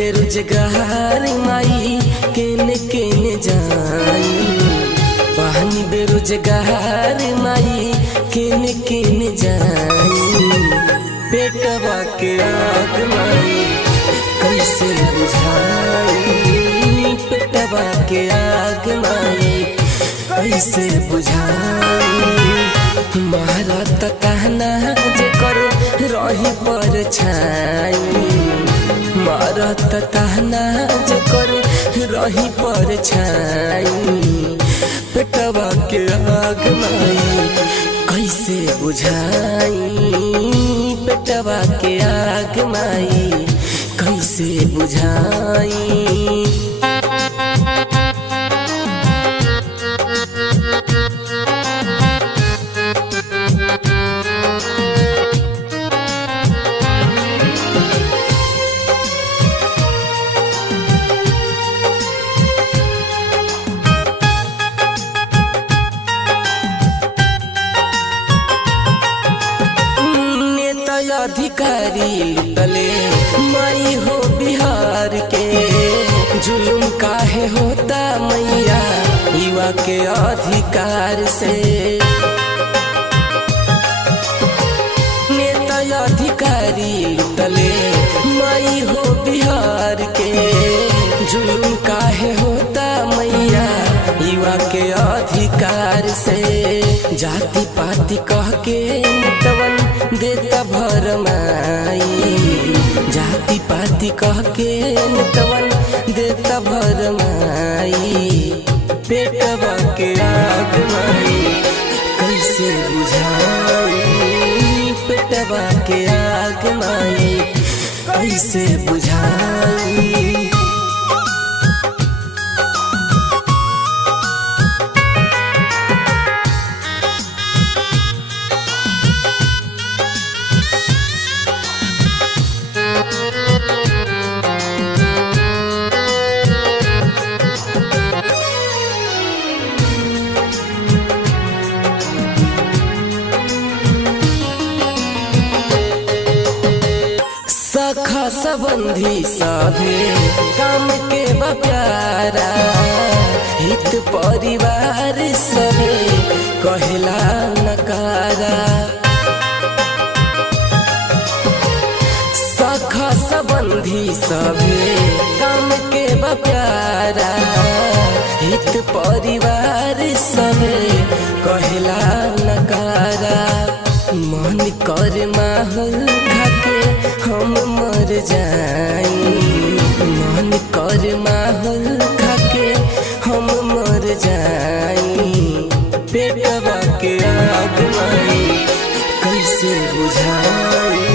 बेरोजगार माई केने केने जाई। पानी बेरोजगार माई केने केने जाई। पेटवा के आग माई कैसे बुझाई। पेटवा के आग माई कैसे बुझाई। महारत कहना जेकर रही पर छाई। मारत कहना जेकर रही पर छाई। पेटवा के आग माई कैसे बुझाई। पेटवा के आग माई कैसे बुझाई। अधिकारी लुटले माई हो बिहार के। जुल्म काहे होता मैया युवा के अधिकार से। नेता अधिकारी लुटले माई हो बिहार के। जुल्म काहे होता मैया युवा के अधिकार से। जाति पाति कह के नेतवन देता भरमाई। जाति पाति कह के नेतवन देता भरमाई। पेटवा के आग माई कैसे बुझाई। पेटवा के आग माई कैसे बुझाई। सखा संबंधी सभे काम के प्यारा। हित परिवार सभे कहला नकारा। सखा संबंधी सभे काम के प्यारा। हित परिवार सभे कहला नकारा। मन कर माहौल खाके हम मर जाई। मन कर माहौल खाके हम मर जाई। पेटवा के आग माई कैसे बुझाई।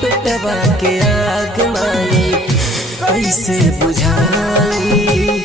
पेटवा के आग माई कैसे बुझाई।